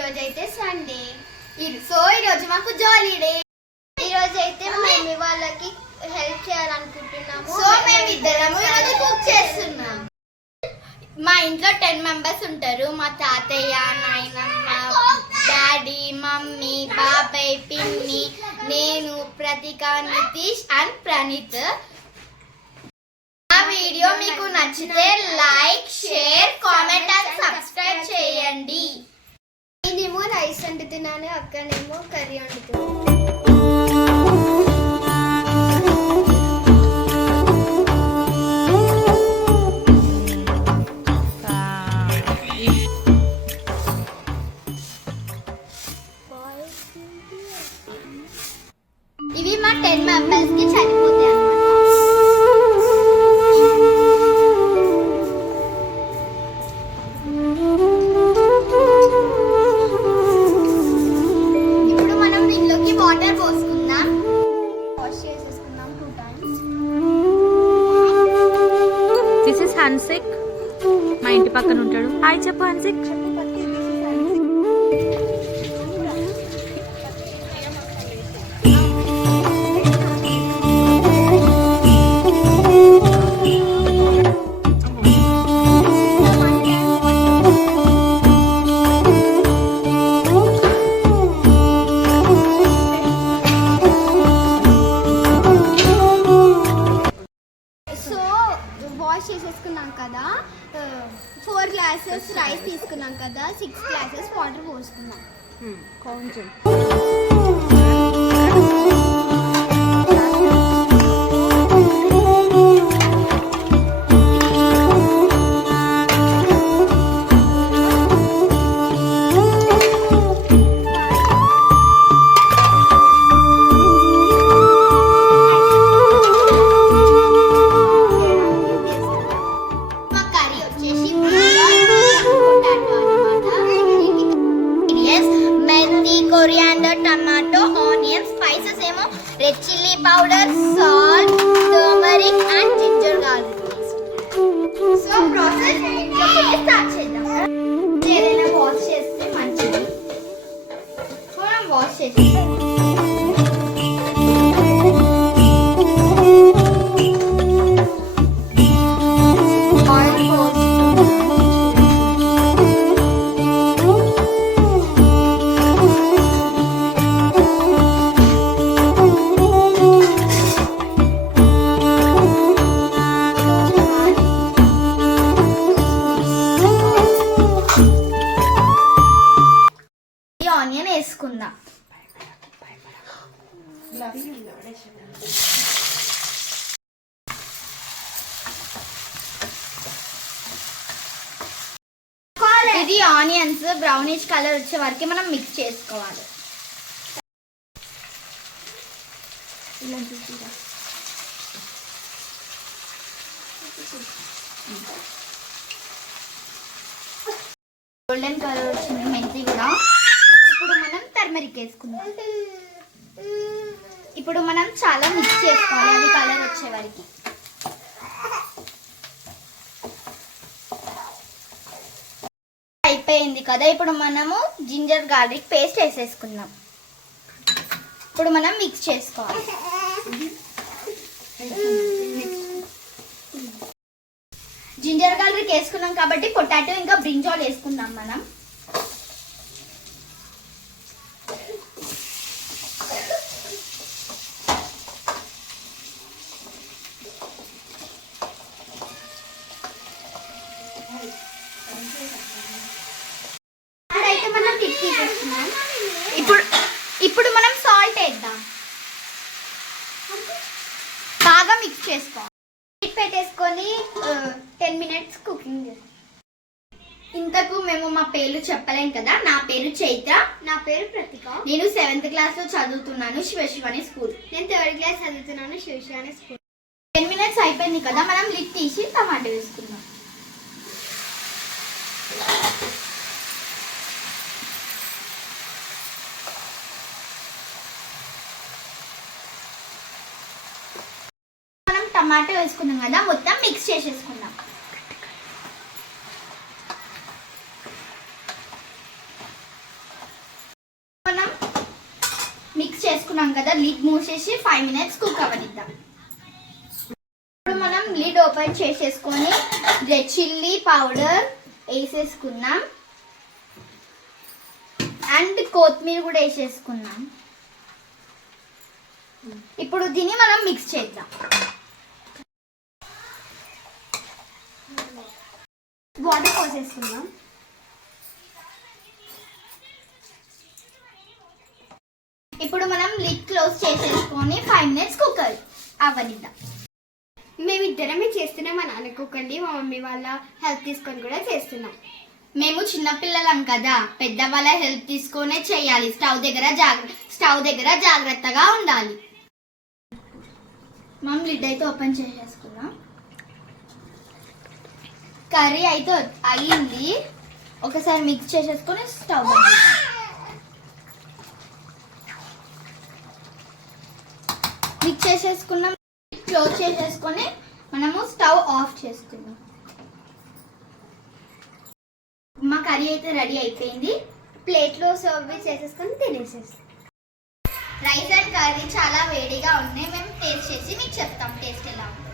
ఈరోజు అయితే Sunday. So ఈరోజు మాకు జాలీ డే. ఈరోజు అయితే మమ్మీ వాళ్ళకి హెల్ప్ చేయాలనుకుంటున్నాము. సో మేము ఇద్దరము ఈరోజు కుక్ చేస్తున్నాం. మా ఇంట్లో 10 మెంబర్స్ ఉంటారు. మా తాతయ్య, నాయనమ్మ, డాడీ, మమ్మీ, బాబాయ్, పిన్ని, నేను, ప్రతిక, నితీష్ అండ్ ప్రణీత్. వీడియో మీకు నచ్చితే like, share, comment and subscribe చేయండి. నేనేమో రైస్ వండుతున్నాను, అక్కనేమో కర్రీ వండుతున్నాను. ఇవి మా 10 మెంబర్స్ కి సరిపోతాయి అన్నమాట. ఇప్పుడు మనం దీనిలోకి వాటర్ పోసుకుందాం. వాష్ చేసేసుకుందాం 2 times. దిస్ ఇస్ హన్సిక్, మా ఇంటి పక్కన ఉంటాడు. హాయ్ చెప్పు హన్సిక్. వాష్ చేసేసుకున్నాం కదా, 4 గ్లాసెస్ రైస్ తీసుకున్నాం కదా, 6 గ్లాసెస్ వాటర్ పోసుకున్నాం. కొంచెం coriander, tomato, onion, spices ఏమో red chilli powder, salt, turmeric and ginger garlic paste. So process start చేద్దాం. ఏదైనా వాష్ చేస్తే మంచిది. మనం వాష్ చేసేస్తాం. ఆనియన్ వేసుకుందాం. ఇది ఆనియన్స్ బ్రౌనిష్ కలర్ వచ్చే వరకు మనం మిక్స్ చేసుకోవాలి. గోల్డెన్ కలర్ వచ్చింది మెంతి కూడా. ఇప్పుడు మనం టర్మరిక్ వేసుకుందాం. ఇప్పుడు మనం చాలా మిక్స్ చేసుకోవాలి అది కలర్ వచ్చే వరకు. అయిపోయింది కదా. ఇప్పుడు మనము జింజర్ గార్లిక్ పేస్ట్ వేసేసుకుందాం. ఇప్పుడు మనం మిక్స్ చేసుకోవాలి. జింజర్ గార్లిక్ వేసుకున్నాం కాబట్టి పొటాటో ఇంకా బ్రింజాల్ వేసుకుందాం మనం. ఇప్పుడు మనం సాల్ట్ వేద్దాం. బాగా మిక్స్ చేసుకోవాలి. పెట్టేసుకొని 10 minutes కుకింగ్ చేస్తాం. ఇంతకు మేము మా పేర్లు చెప్పలేం కదా. నా పేరు చైత్ర. నా పేరు ప్రతిక. నేను 7th class లో చదువుతున్నాను శివశివాని స్కూల్. నేను 3rd class చదువుతున్నాను శివశివాని స్కూల్. 10 minutes అయిపోయింది కదా. మనం లిడ్ తీసి టమాటో వేసుకుందాం. టమాటో వేసుకున్నాం కదా, మొత్తం మిక్స్ చేసేసుకుందాం. చేసుకున్నాం కదా, లిడ్ మూసేసి 5 minutes కుక్ అవ్వనిద్దాం. ఇప్పుడు మనం లిడ్ ఓపెన్ చేసేసుకొని రెడ్ చిల్లీ పౌడర్ వేసేసుకున్నాం అండ్ కొత్తిమీర కూడా వేసేసుకున్నాం. ఇప్పుడు దీన్ని మనం మిక్స్ చేద్దాం. వాటర్ పోసేసుకుందాం. ఇప్పుడు మనం లిడ్ క్లోజ్ చేసేసుకొని 5 minutes కుక్ అవ్వనిద్దాం. మేమిద్దరమే చేస్తున్నాం. మా నాన్న కుక్కండి, మా మమ్మీ వాళ్ళ హెల్ప్ తీసుకొని కూడా చేస్తున్నాం. మేము చిన్నపిల్లలం కదా, పెద్దవాళ్ళ హెల్ప్ తీసుకొనే చేయాలి. స్టవ్ దగ్గర జాగ్రత్తగా ఉండాలి. మనం లిడ్ అయితే ఓపెన్ చేసేసుకున్నాం. కర్రీ అయితే అయ్యింది. ఒకసారి మిక్స్ చేసేసుకొని స్టవ్ బంద్ చేద్దాం. మిక్స్ చేసేసుకున్నాం. క్లోజ్ చేసేసుకొని మనము స్టవ్ ఆఫ్ చేసుకుందాం. మా కర్రీ అయితే రెడీ అయిపోయింది. ప్లేట్లో సర్వ్ చేసేసుకొని తినేసేస్తాం. రైస్ అండ్ కర్రీ చాలా వేడిగా ఉన్నాయి. మేము టేస్ట్ చేసి మీకు చెప్తాం టేస్ట్ ఎలా ఉందో.